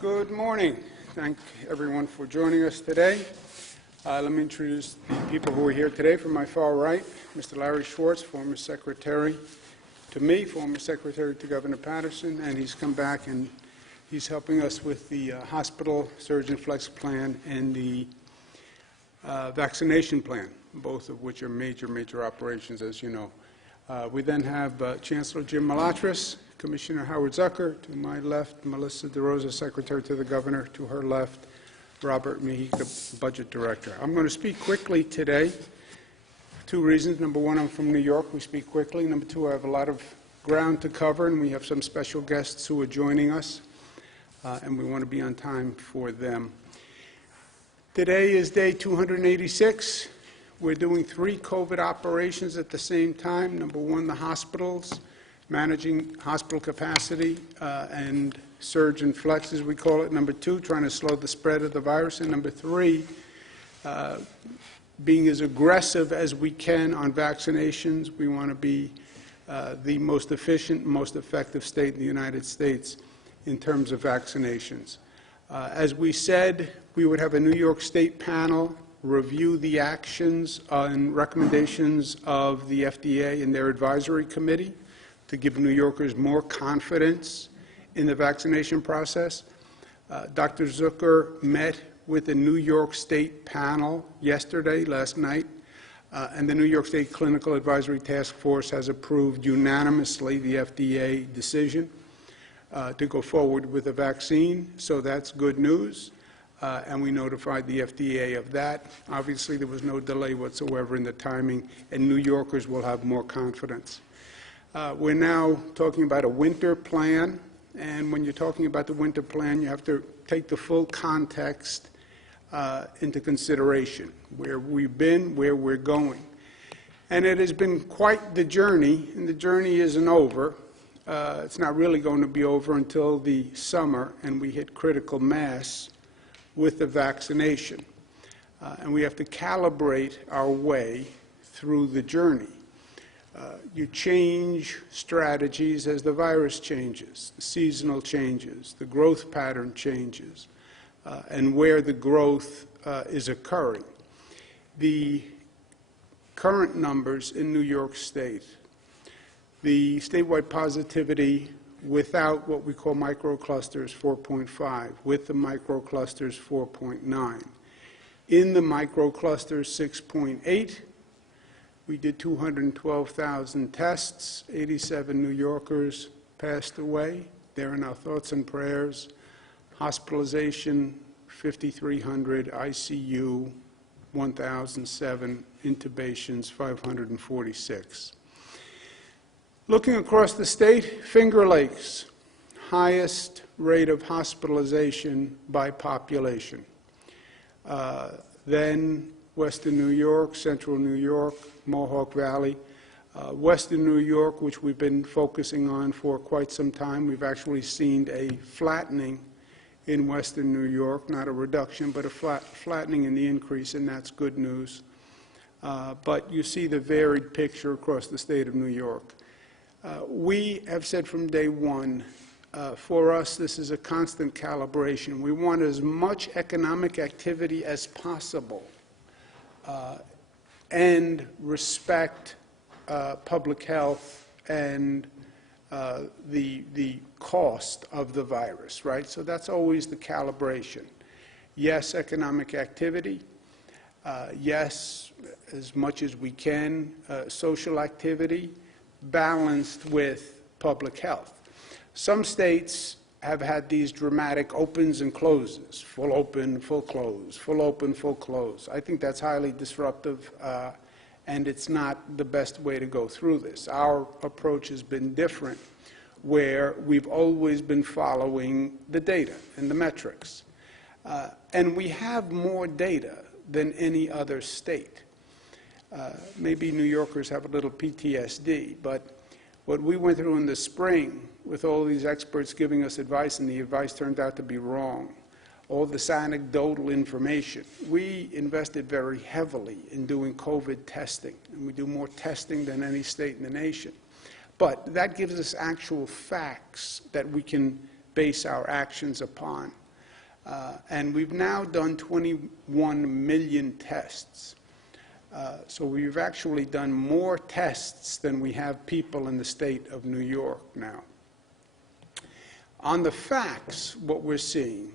Good morning. Thank everyone for joining us today. Let me introduce the people who are here today. From my far right, Mr. Larry Schwartz, former secretary to me, former secretary to Governor Patterson, and he's come back and he's helping us with the hospital surge and flex plan and the vaccination plan, both of which are major operations, as you know. We then have Chancellor Jim Malatras, Commissioner Howard Zucker, to my left, Melissa DeRosa, Secretary to the Governor, to her left, Robert Mihica, Budget Director. I'm going to speak quickly today for two reasons. Number one, I'm from New York. We speak quickly. Number two, I have a lot of ground to cover, and we have some special guests who are joining us, and we want to be on time for them. Today is day 286. We're doing 3 COVID operations at the same time. Number one, the hospitals, managing hospital capacity and surge and flex, as we call it. Number two, trying to slow the spread of the virus. And number three, being as aggressive as we can on vaccinations. We want to be the most efficient, most effective state in the United States in terms of vaccinations. As we said, we would have a New York State panel review the actions and recommendations of the FDA and their advisory committee to give New Yorkers more confidence in the vaccination process. Dr. Zucker met with the New York State panel last night, and the New York State Clinical Advisory Task Force has approved unanimously the FDA decision to go forward with the vaccine, so that's good news, and we notified the FDA of that. Obviously, there was no delay whatsoever in the timing, and New Yorkers will have more confidence. We're now talking about a winter plan, and when you're talking about the winter plan, you have to take the full context into consideration, where we've been, where we're going. And it has been quite the journey, and the journey isn't over. It's not really going to be over until the summer, and we hit critical mass with the vaccination. And we have to calibrate our way through the journey. You change strategies as the virus changes, the seasonal changes, the growth pattern changes, and where the growth is occurring. The current numbers in New York State, the statewide positivity without what we call microclusters, 4.5, with the microclusters, 4.9. In the microclusters, 6.8. We did 212,000 tests. 87 New Yorkers passed away. They're in our thoughts and prayers. Hospitalization, 5,300. ICU, 1,007. Intubations, 546. Looking across the state, Finger Lakes, highest rate of hospitalization by population. Then Western New York, Central New York, Mohawk Valley. Western New York, which we've been focusing on for quite some time, we've actually seen a flattening in Western New York, not a reduction, but a flattening in the increase, and that's good news. But you see the varied picture across the state of New York. We have said from day one, for us, this is a constant calibration. We want as much economic activity as possible and respect public health and the cost of the virus, right? So that's always the calibration. Yes, economic activity. Yes, as much as we can, social activity, balanced with public health. Some states have had these dramatic opens and closes, full open, full close, full open, full close. I think that's highly disruptive, and it's not the best way to go through this. Our approach has been different, where we've always been following the data and the metrics. And we have more data than any other state. Maybe New Yorkers have a little PTSD, but what we went through in the spring with all these experts giving us advice, and the advice turned out to be wrong, all this anecdotal information, we invested very heavily in doing COVID testing, and we do more testing than any state in the nation. But that gives us actual facts that we can base our actions upon. And we've now done 21 million tests. So we've actually done more tests than we have people in the state of New York now. On the facts, what we're seeing,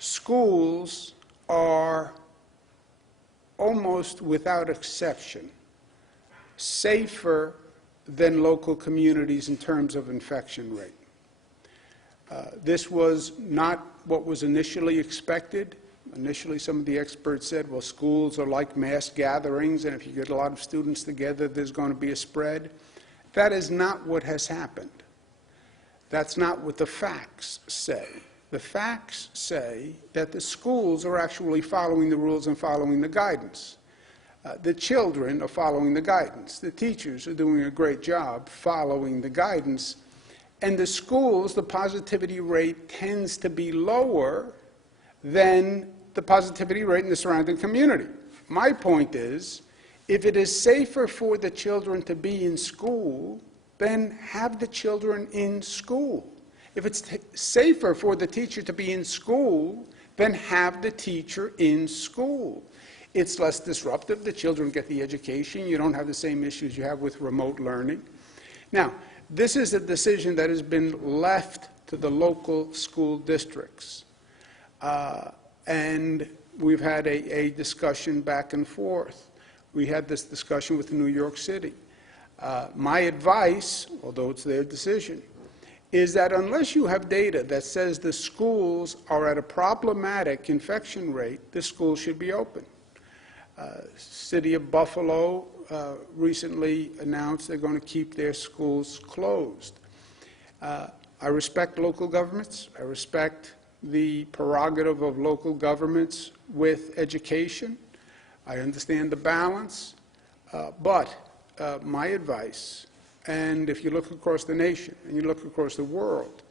schools are almost without exception safer than local communities in terms of infection rate. This was not what was initially expected. Initially, some of the experts said, well, schools are like mass gatherings, and if you get a lot of students together, there's going to be a spread. That is not what has happened. That's not what the facts say. The facts say that the schools are actually following the rules and following the guidance. The children are following the guidance. The teachers are doing a great job following the guidance. And the schools, the positivity rate tends to be lower than the positivity rate in the surrounding community. My point is, if it is safer for the children to be in school, then have the children in school. If it's safer for the teacher to be in school, then have the teacher in school. It's less disruptive. The children get the education. You don't have the same issues you have with remote learning. Now, this is a decision that has been left to the local school districts. And we've had a discussion back and forth. We had this discussion with New York City. My advice, although it's their decision, is that unless you have data that says the schools are at a problematic infection rate, the schools should be open. City of Buffalo recently announced they're going to keep their schools closed. I respect local governments. I respect the prerogative of local governments with education. I understand the balance, but my advice, and if you look across the nation and you look across the world,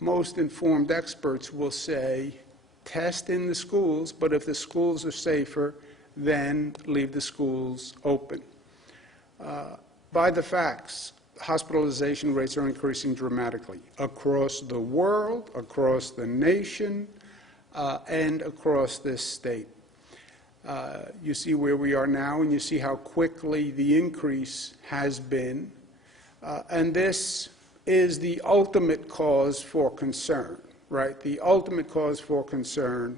most informed experts will say test in the schools, but if the schools are safer, then leave the schools open. By the facts, hospitalization rates are increasing dramatically across the world, across the nation, and across this state. You see where we are now, and you see how quickly the increase has been. And this is the ultimate cause for concern, right? The ultimate cause for concern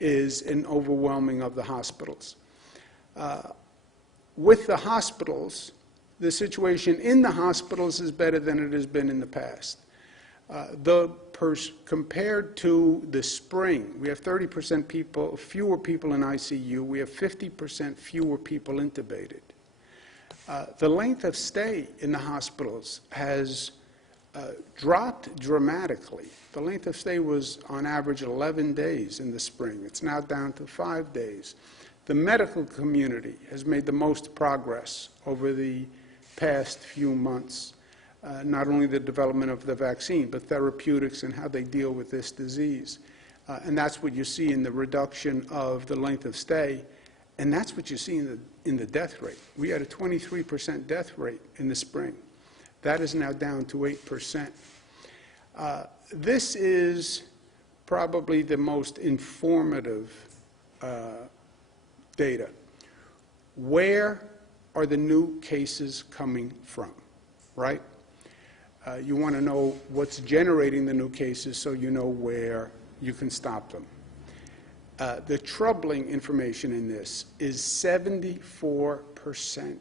is an overwhelming of the hospitals. With the hospitals, the situation in the hospitals is better than it has been in the past. Compared to the spring, we have 30% fewer people in ICU. We have 50% fewer people intubated. The length of stay in the hospitals has dropped dramatically. The length of stay was on average 11 days in the spring. It's now down to 5 days. The medical community has made the most progress over the past few months. Not only the development of the vaccine, but therapeutics and how they deal with this disease. And that's what you see in the reduction of the length of stay. And that's what you see in the death rate. We had a 23% death rate in the spring. That is now down to 8%. This is probably the most informative data. Where are the new cases coming from, right? You want to know what's generating the new cases so you know where you can stop them. The troubling information in this is 74%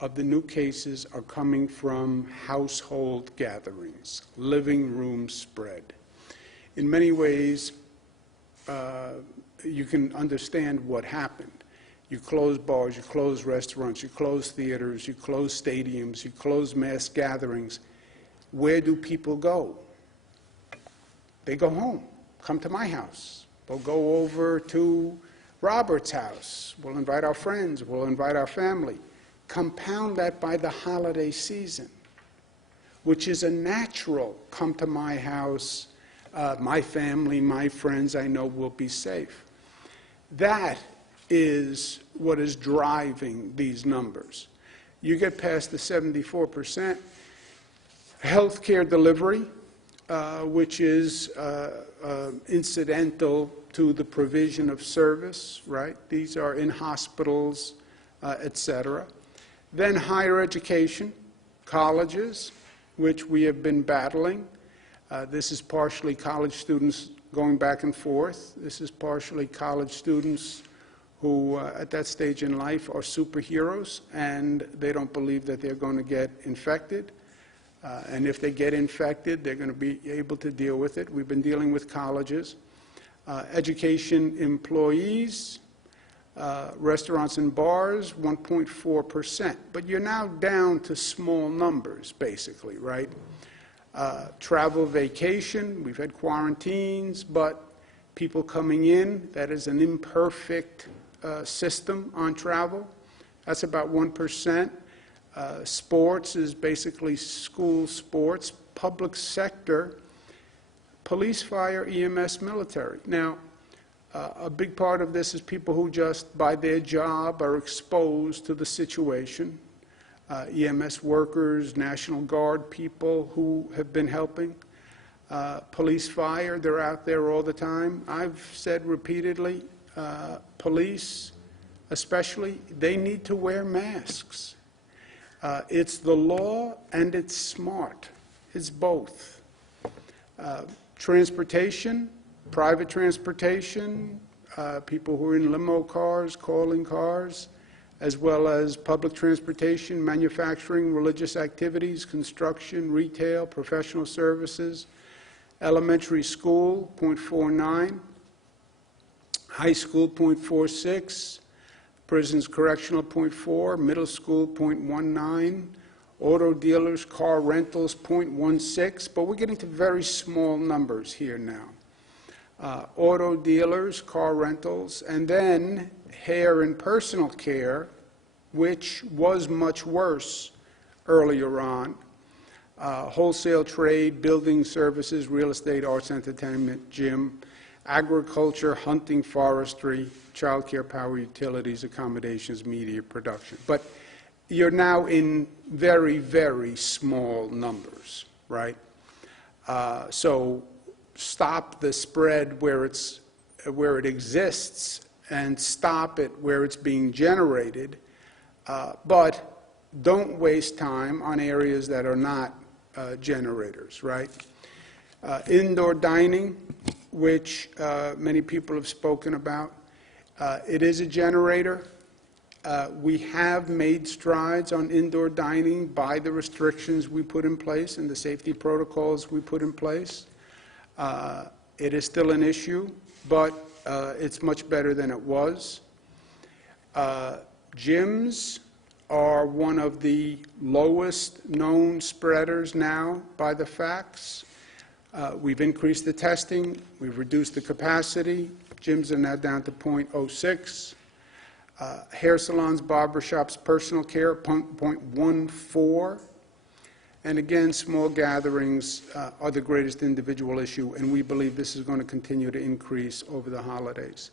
of the new cases are coming from household gatherings, living room spread. In many ways, you can understand what happened. You close bars, you close restaurants, you close theaters, you close stadiums, you close mass gatherings. Where do people go? They go home. Come to my house. We'll go over to Robert's house. We'll invite our friends. We'll invite our family. Compound that by the holiday season, which is a natural come to my house, my family, my friends I know will be safe. That is what is driving these numbers. You get past the 74%, healthcare delivery which is incidental to the provision of service, right? These are in hospitals, et cetera. Then higher education, colleges, which we have been battling. This is partially college students going back and forth. This is partially college students who, at that stage in life, are superheroes, and they don't believe that they're going to get infected. And if they get infected, they're going to be able to deal with it. We've been dealing with colleges. Education employees, restaurants and bars, 1.4%. But you're now down to small numbers, basically, right? Travel, vacation, we've had quarantines, but people coming in, that is an imperfect system on travel. That's about 1%. Sports is basically school sports. Public sector, police, fire, EMS, military. Now, a big part of this is people who just, by their job, are exposed to the situation. EMS workers, National Guard people who have been helping. Police, fire, they're out there all the time. I've said repeatedly, police especially, they need to wear masks. It's the law and it's smart. It's both. Transportation, private transportation, people who are in limo cars, calling cars, as well as public transportation, manufacturing, religious activities, construction, retail, professional services, elementary school, 0.49, high school, 0.46, prisons, correctional, 0.4, middle school, 0.19, auto dealers, car rentals, 0.16, but we're getting to very small numbers here now. Auto dealers, car rentals, and then hair and personal care, which was much worse earlier on. Wholesale trade, building services, real estate, arts, entertainment, gym, agriculture, hunting, forestry, child care, power utilities, accommodations, media production. But you're now in very, very small numbers, right? So stop the spread where it exists and stop it where it's being generated, but don't waste time on areas that are not generators, right? Indoor dining, which many people have spoken about, it is a generator. We have made strides on indoor dining by the restrictions we put in place and the safety protocols we put in place. It is still an issue, but it's much better than it was. Gyms are one of the lowest known spreaders now by the facts. We've increased the testing. We've reduced the capacity. Gyms are now down to 0.06. Hair salons, barbershops, personal care, 0.14. And again, small gatherings are the greatest individual issue, and we believe this is going to continue to increase over the holidays.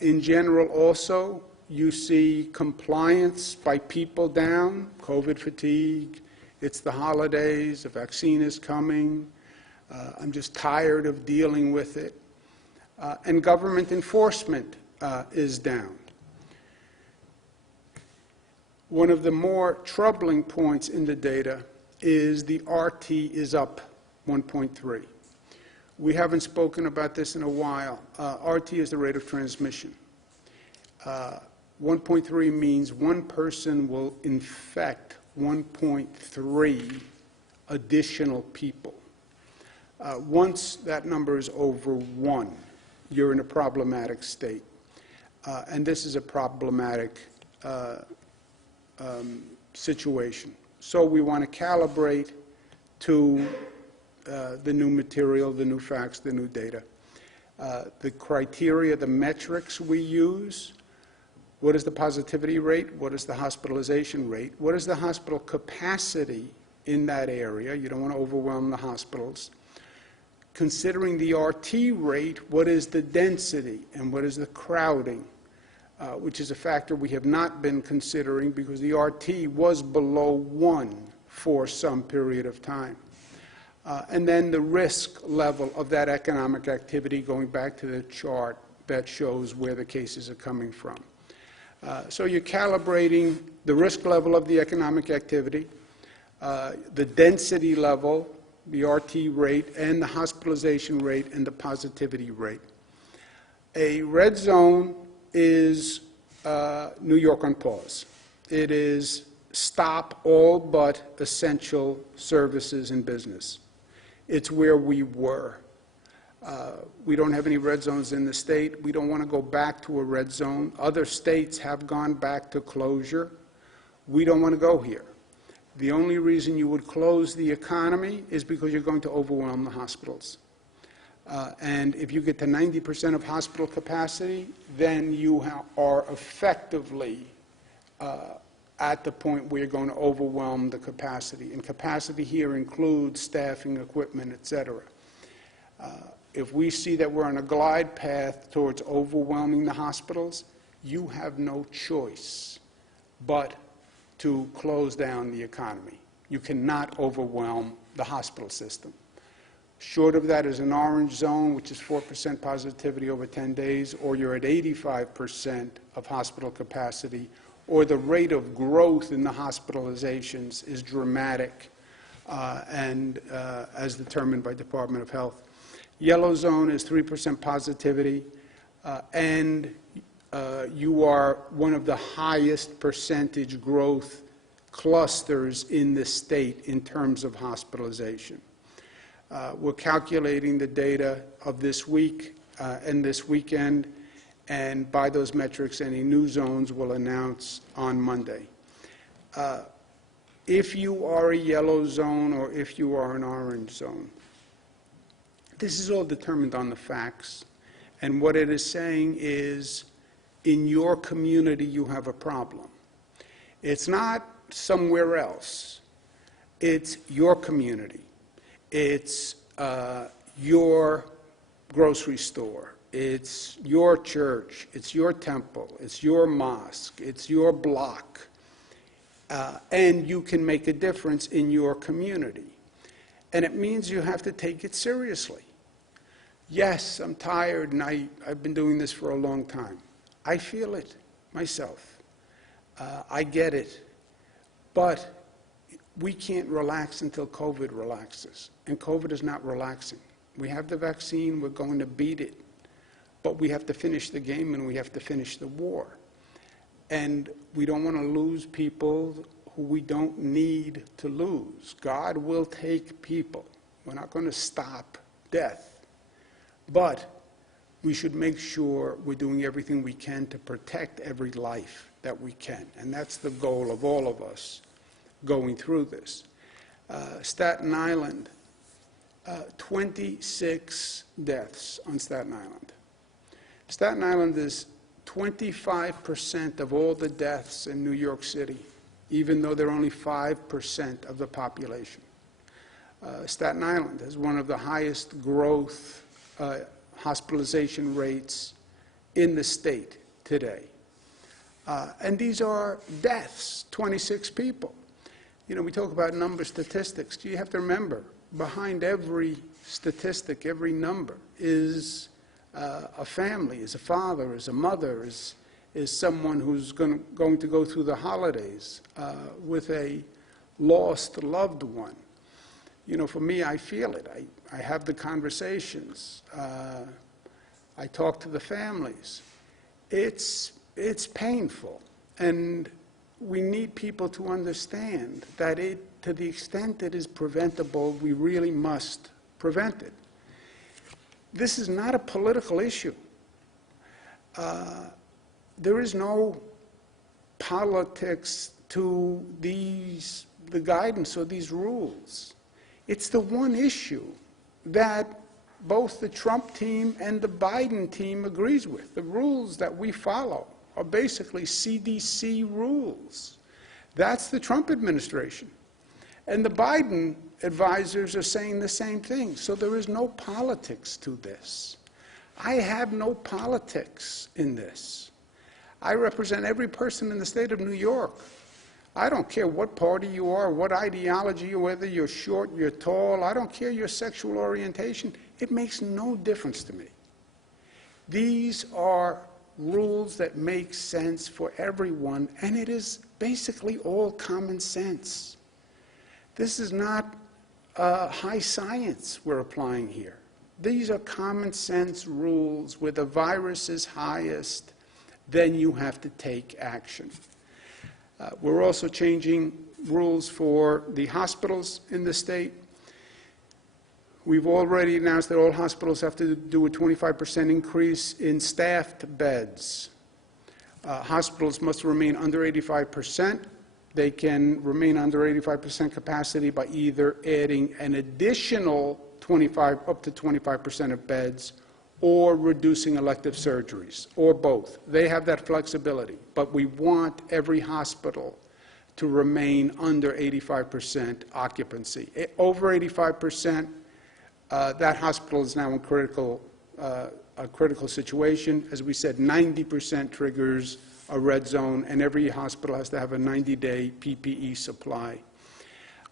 In general, also, you see compliance by people down, COVID fatigue, it's the holidays, a vaccine is coming, I'm just tired of dealing with it. And government enforcement is down. One of the more troubling points in the data is the RT is up 1.3. We haven't spoken about this in a while. RT is the rate of transmission. 1.3 means one person will infect 1.3 additional people. Once that number is over 1, you're in a problematic state. And this is a problematic situation. So we want to calibrate to the new material, the new facts, the new data. The criteria, the metrics we use, what is the positivity rate? What is the hospitalization rate? What is the hospital capacity in that area? You don't want to overwhelm the hospitals. Considering the RT rate, what is the density and what is the crowding? Which is a factor we have not been considering because the RT was below 1 for some period of time. And then the risk level of that economic activity, going back to the chart that shows where the cases are coming from. So you're calibrating the risk level of the economic activity, the density level, the RT rate, and the hospitalization rate and the positivity rate. A red zone is New York on pause. It is stop all but essential services and business. It's where we were. We don't have any red zones in the state. We don't want to go back to a red zone. Other states have gone back to closure. We don't want to go here. The only reason you would close the economy is because you're going to overwhelm the hospitals. And if you get to 90% of hospital capacity, then you are effectively at the point where you're going to overwhelm the capacity. And capacity here includes staffing, equipment, et cetera. If we see that we're on a glide path towards overwhelming the hospitals, you have no choice but to close down the economy. You cannot overwhelm the hospital system. Short of that is an orange zone, which is 4% positivity over 10 days, or you're at 85% of hospital capacity, or the rate of growth in the hospitalizations is dramatic as determined by Department of Health. Yellow zone is 3% positivity, and you are one of the highest percentage growth clusters in the state in terms of hospitalization. We're calculating the data of this week and this weekend, and by those metrics, any new zones will announce on Monday. If you are a yellow zone or if you are an orange zone, this is all determined on the facts, and what it is saying is, in your community, you have a problem. It's not somewhere else. It's your community. It's your grocery store. It's your church. It's your temple. It's your mosque. It's your block. And you can make a difference in your community. And it means you have to take it seriously. Yes, I'm tired, and I've been doing this for a long time. I feel it myself. I get it. But we can't relax until COVID relaxes. And COVID is not relaxing. We have the vaccine. We're going to beat it. But we have to finish the game, and we have to finish the war. And we don't want to lose people who we don't need to lose. God will take people. We're not going to stop death. But we should make sure we're doing everything we can to protect every life that we can. And that's the goal of all of us going through this. Staten Island, 26 deaths on Staten Island. Staten Island is 25% of all the deaths in New York City, even though they're only 5% of the population. Staten Island has one of the highest growth hospitalization rates in the state today. And these are deaths, 26 people. You know, we talk about number statistics. You have to remember, behind every statistic, every number, is a family, is a father, is a mother, is someone who's going to go through the holidays with a lost loved one. You know, for me, I feel it. I have the conversations. I talk to the families. It's painful. And we need people to understand that to the extent it is preventable, we really must prevent it. This is not a political issue. There is no politics to the guidance or these rules. It's the one issue that both the Trump team and the Biden team agrees with. The rules that we follow are basically CDC rules. That's the Trump administration. And the Biden advisors are saying the same thing. So there is no politics to this. I have no politics in this. I represent every person in the state of New York. I don't care what party you are, what ideology, whether you're short, you're tall, I don't care your sexual orientation. It makes no difference to me. These are rules that make sense for everyone, and it is basically all common sense. This is not high science we're applying here. These are common sense rules. Where the virus is highest, then you have to take action. We're also changing rules for the hospitals in the state. We've already announced that all hospitals have to do a 25% increase in staffed beds. Hospitals must remain under 85%. They can remain under 85% capacity by either adding an additional up to 25% of beds, or reducing elective surgeries, or both. They have that flexibility, but we want every hospital to remain under 85% occupancy. Over 85%, that hospital is now in a critical situation. As we said, 90% triggers a red zone, and every hospital has to have a 90-day PPE supply.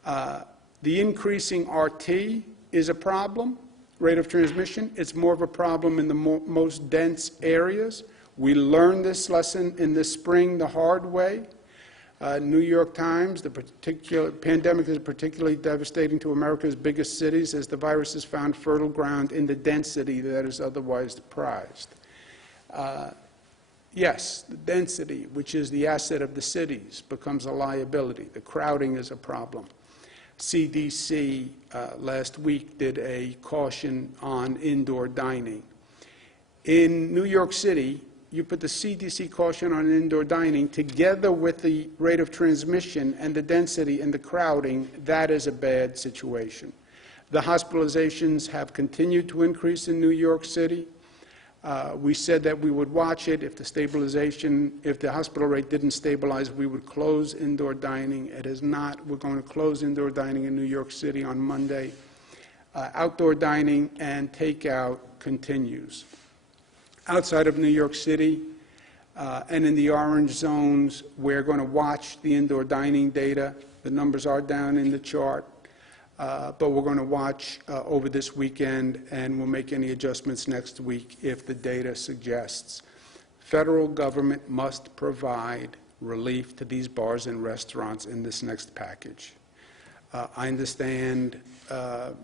The increasing RT is a problem, rate of transmission. It's more of a problem in the most dense areas. We learned this lesson in the spring the hard way. New York Times, the pandemic is particularly devastating to America's biggest cities as the virus has found fertile ground in the density that is otherwise prized. Yes, the density, which is the asset of the cities, becomes a liability. The crowding is a problem. CDC last week did a caution on indoor dining. In New York City, you put the CDC caution on indoor dining together with the rate of transmission and the density and the crowding, that is a bad situation. The hospitalizations have continued to increase in New York City. We said that we would watch it. If the hospital rate didn't stabilize, we would close indoor dining. It has not. We're going to close indoor dining in New York City on Monday. Outdoor dining and takeout continues. Outside of New York City and in the orange zones, we're going to watch the indoor dining data. The numbers are down in the chart. But we're going to watch over this weekend, and we'll make any adjustments next week if the data suggests. Federal government must provide relief to these bars and restaurants in this next package. I understand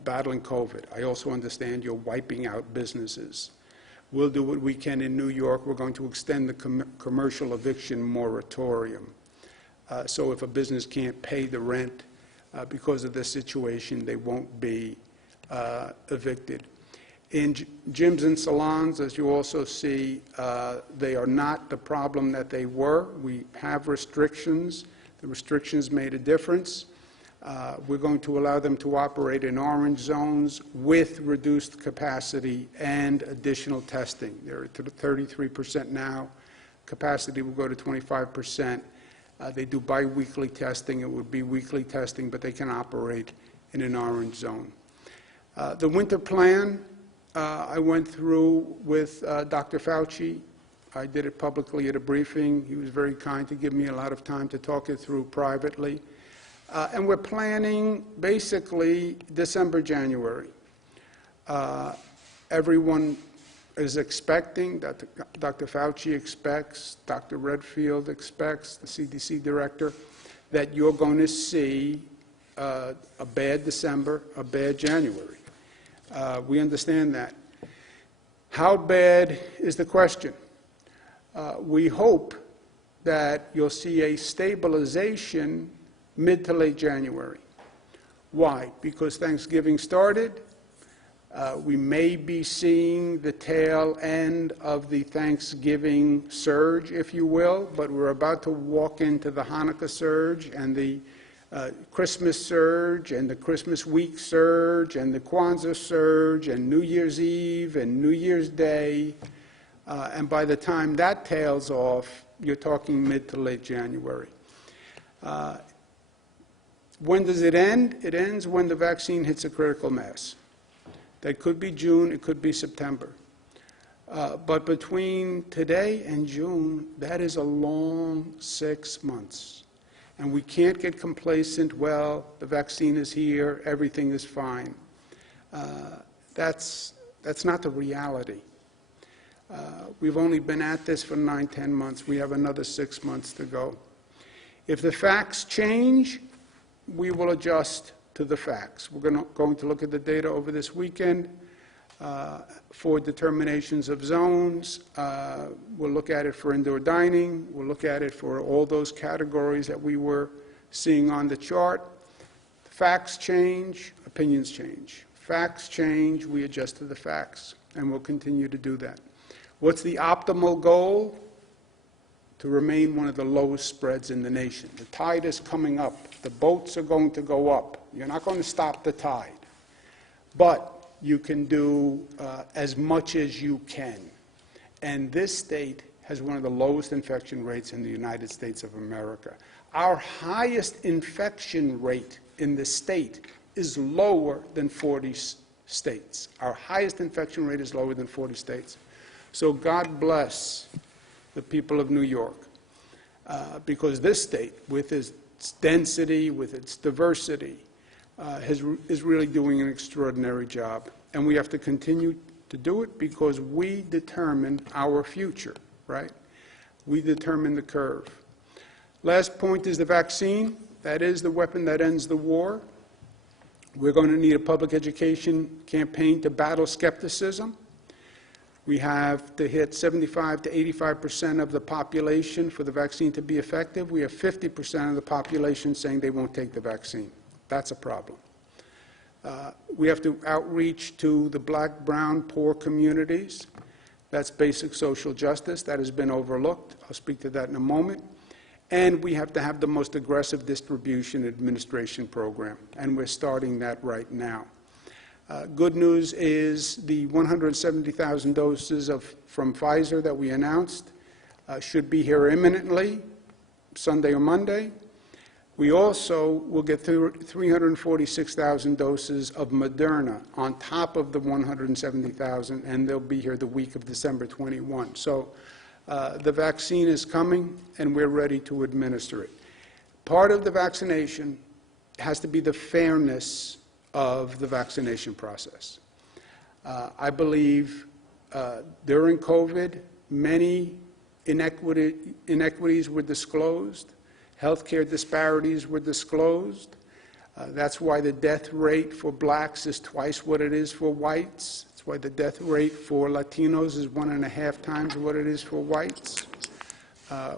battling COVID. I also understand you're wiping out businesses. We'll do what we can in New York. We're going to extend the commercial eviction moratorium. So if a business can't pay the rent, because of this situation, they won't be evicted. In gyms and salons, as you also see, they are not the problem that they were. We have restrictions. The restrictions made a difference. We're going to allow them to operate in orange zones with reduced capacity and additional testing. They're at 33% now. Capacity will go to 25%. They do biweekly testing. It would be weekly testing, but they can operate in an orange zone. The winter plan, I went through with Dr. Fauci. I did it publicly at a briefing. He was very kind to give me a lot of time to talk it through privately. And we're planning basically December, January. Everyone is expecting, Dr. Fauci expects, Dr. Redfield expects, the CDC director, that you're going to see a bad December, a bad January. We understand that. How bad is the question? We hope that you'll see a stabilization mid to late January. Why? Because Thanksgiving started. We may be seeing the tail end of the Thanksgiving surge, if you will, but we're about to walk into the Hanukkah surge and the Christmas surge and the Christmas week surge and the Kwanzaa surge and New Year's Eve and New Year's Day. And by the time that tails off, you're talking mid to late January. When does it end? It ends when the vaccine hits a critical mass. That could be June, it could be September. But between today and June, that is a long 6 months. And we can't get complacent, well, the vaccine is here, everything is fine. That's not the reality. We've only been at this for 9, 10 months. We have another 6 months to go. If the facts change, we will adjust to the facts. We're going to look at the data over this weekend for determinations of zones. We'll look at it for indoor dining. We'll look at it for all those categories that we were seeing on the chart. Facts change, opinions change. Facts change, we adjust to the facts, and we'll continue to do that. What's the optimal goal? To remain one of the lowest spreads in the nation. The tide is coming up. The boats are going to go up. You're not going to stop the tide. But you can do as much as you can. And this state has one of the lowest infection rates in the United States of America. Our highest infection rate in the state is lower than 40 states. Our highest infection rate is lower than 40 states. So God bless the people of New York, because this state, with its density, with its diversity, is really doing an extraordinary job. And we have to continue to do it because we determine our future, right? We determine the curve. Last point is the vaccine. That is the weapon that ends the war. We're going to need a public education campaign to battle skepticism. We have to hit 75 to 85% of the population for the vaccine to be effective. We have 50% of the population saying they won't take the vaccine. That's a problem. We have to outreach to the black, brown, poor communities. That's basic social justice. That has been overlooked. I'll speak to that in a moment. And we have to have the most aggressive distribution administration program, and we're starting that right now. Good news is the 170,000 doses from Pfizer that we announced should be here imminently, Sunday or Monday. We also will get 346,000 doses of Moderna on top of the 170,000, and they'll be here the week of December 21. So the vaccine is coming, and we're ready to administer it. Part of the vaccination has to be the fairness of the vaccination process. I believe during COVID, many inequities were disclosed. Healthcare disparities were disclosed. That's why the death rate for blacks is twice what it is for whites. That's why the death rate for Latinos is 1.5 times what it is for whites.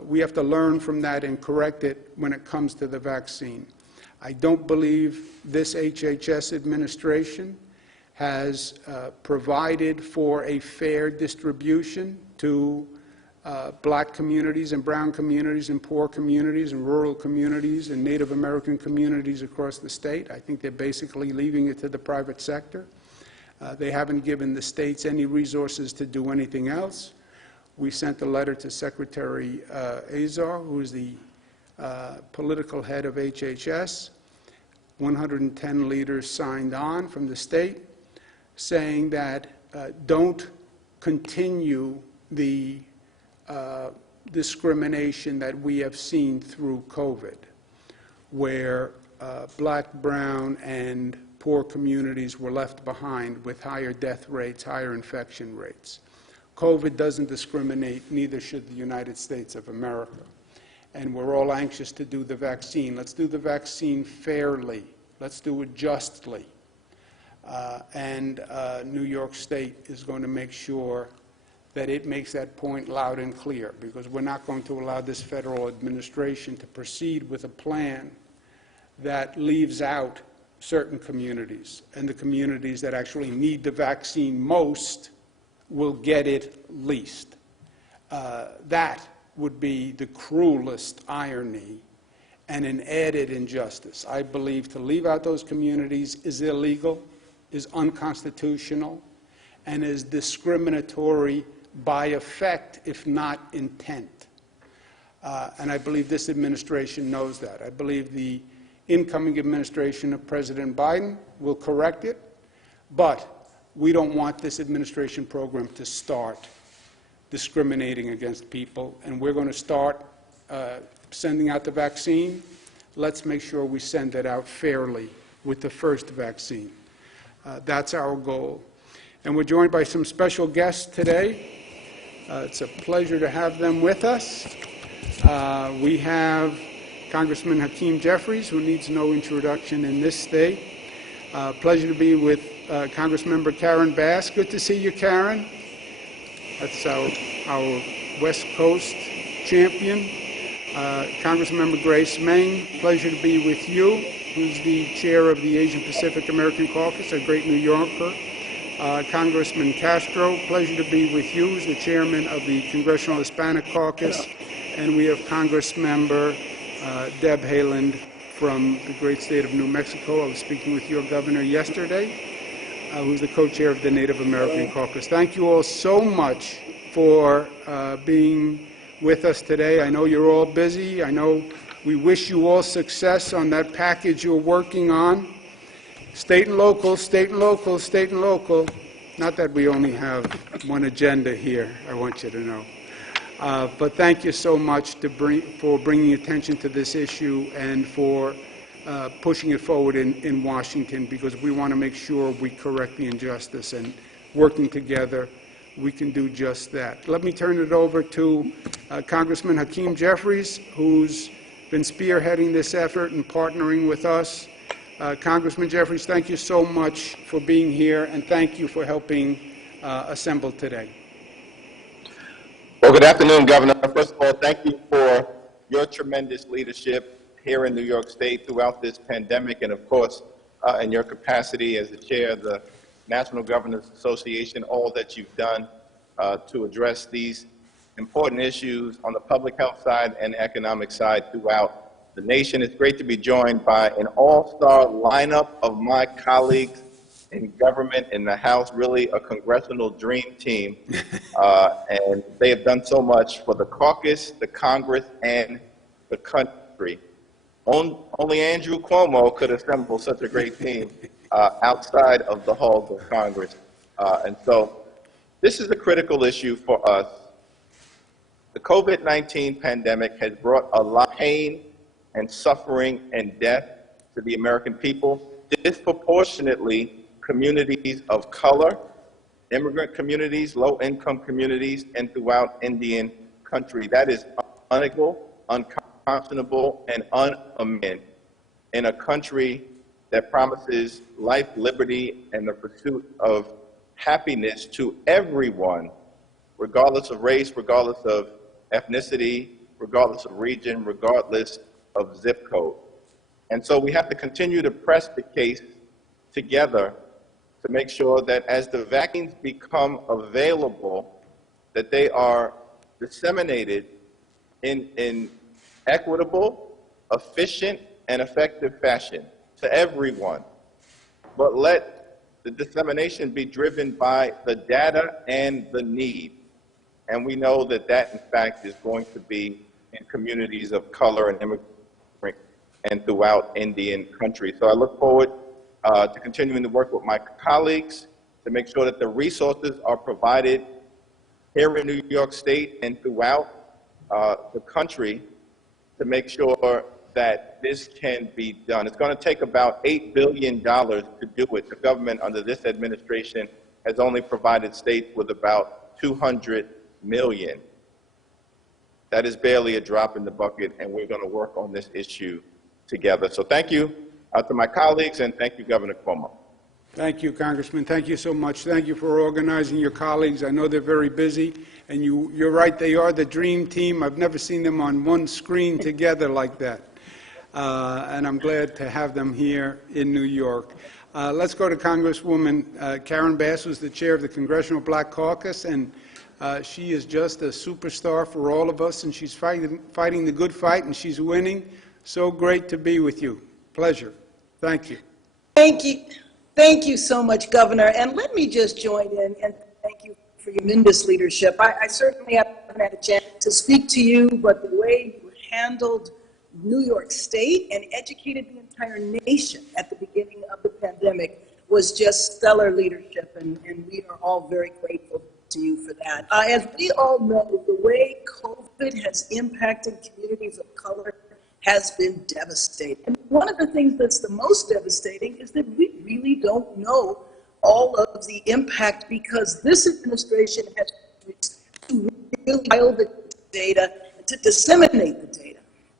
We have to learn from that and correct it when it comes to the vaccine. I don't believe this HHS administration has provided for a fair distribution to black communities and brown communities and poor communities and rural communities and Native American communities across the state. I think they're basically leaving it to the private sector. They haven't given the states any resources to do anything else. We sent a letter to Secretary Azar, who is the political head of HHS. 110 leaders signed on from the state saying that don't continue the discrimination that we have seen through COVID, where black, brown, and poor communities were left behind with higher death rates, higher infection rates. COVID doesn't discriminate, neither should the United States of America. And we're all anxious to do the vaccine. Let's do the vaccine fairly. Let's do it justly. New York State is going to make sure that it makes that point loud and clear, because we're not going to allow this federal administration to proceed with a plan that leaves out certain communities, and the communities that actually need the vaccine most will get it least. That would be the cruelest irony and an added injustice. I believe to leave out those communities is illegal, is unconstitutional, and is discriminatory by effect, if not intent. And I believe this administration knows that. I believe the incoming administration of President Biden will correct it, but we don't want this administration program to start discriminating against people, and we're going to start sending out the vaccine let's make sure we send it out fairly with the first vaccine. That's our goal. And we're joined by some special guests today. It's a pleasure to have them with us. We have Congressman Hakeem Jeffries, who needs no introduction in this state. Pleasure to be with Congressmember Karen Bass. Good to see you, Karen. That's our West Coast champion. Congressmember Grace Meng, pleasure to be with you, who's the chair of the Asian Pacific American Caucus, a great New Yorker. Congressman Castro, pleasure to be with you, who's the chairman of the Congressional Hispanic Caucus. And we have Congressmember Deb Haaland from the great state of New Mexico. I was speaking with your governor yesterday, who's the co-chair of the Native American Caucus. Thank you all so much for being with us today. I know you're all busy. I know we wish you all success on that package you're working on. State and local, state and local, state and local. Not that we only have one agenda here, I want you to know. But thank you so much for bringing attention to this issue and for pushing it forward in Washington, because we want to make sure we correct the injustice, and working together we can do just that. Let me turn it over to Congressman Hakeem Jeffries, who's been spearheading this effort and partnering with us. Congressman Jeffries, thank you so much for being here, and thank you for helping assemble today. Well, good afternoon, Governor. First of all, thank you for your tremendous leadership here in New York State throughout this pandemic, and of course, in your capacity as the chair of the National Governors Association, all that you've done to address these important issues on the public health side and economic side throughout the nation. It's great to be joined by an all-star lineup of my colleagues in government, in the House, really a congressional dream team. And they have done so much for the caucus, the Congress, and the country. Only Andrew Cuomo could assemble such a great team outside of the halls of Congress. And so this is a critical issue for us. The COVID-19 pandemic has brought a lot of pain and suffering and death to the American people, disproportionately communities of color, immigrant communities, low-income communities, and throughout Indian country. That is unequal, unconscionable, and un-American in a country that promises life, liberty, and the pursuit of happiness to everyone, regardless of race, regardless of ethnicity, regardless of region, regardless of zip code. And so we have to continue to press the case together to make sure that as the vaccines become available, that they are disseminated in equitable, efficient, and effective fashion to everyone. But let the dissemination be driven by the data and the need. And we know that that, in fact, is going to be in communities of color and immigrant and throughout Indian country. So I look forward to continuing to work with my colleagues to make sure that the resources are provided here in New York State and throughout the country to make sure that this can be done. It's going to take about $8 billion to do it. The government under this administration has only provided states with about $200 million. That is barely a drop in the bucket, and we're going to work on this issue together. So thank you to my colleagues, and thank you, Governor Cuomo. Thank you, Congressman. Thank you so much. Thank you for organizing your colleagues. I know they're very busy, and you're right, they are the dream team. I've never seen them on one screen together like that. And I'm glad to have them here in New York. Let's go to Congresswoman Karen Bass, who's the chair of the Congressional Black Caucus, and she is just a superstar for all of us, and she's fighting the good fight, and she's winning. So great to be with you. Pleasure. Thank you. Thank you. Thank you so much, Governor. And let me just join in and thank you for your tremendous leadership. I certainly haven't had a chance to speak to you, but the way you handled New York State and educated the entire nation at the beginning of the pandemic was just stellar leadership, and we are all very grateful to you for that. As we all know, the way COVID has impacted communities of color has been devastating. And one of the things that's the most devastating is that we really don't know all of the impact, because this administration has to really file the data, to disseminate the data.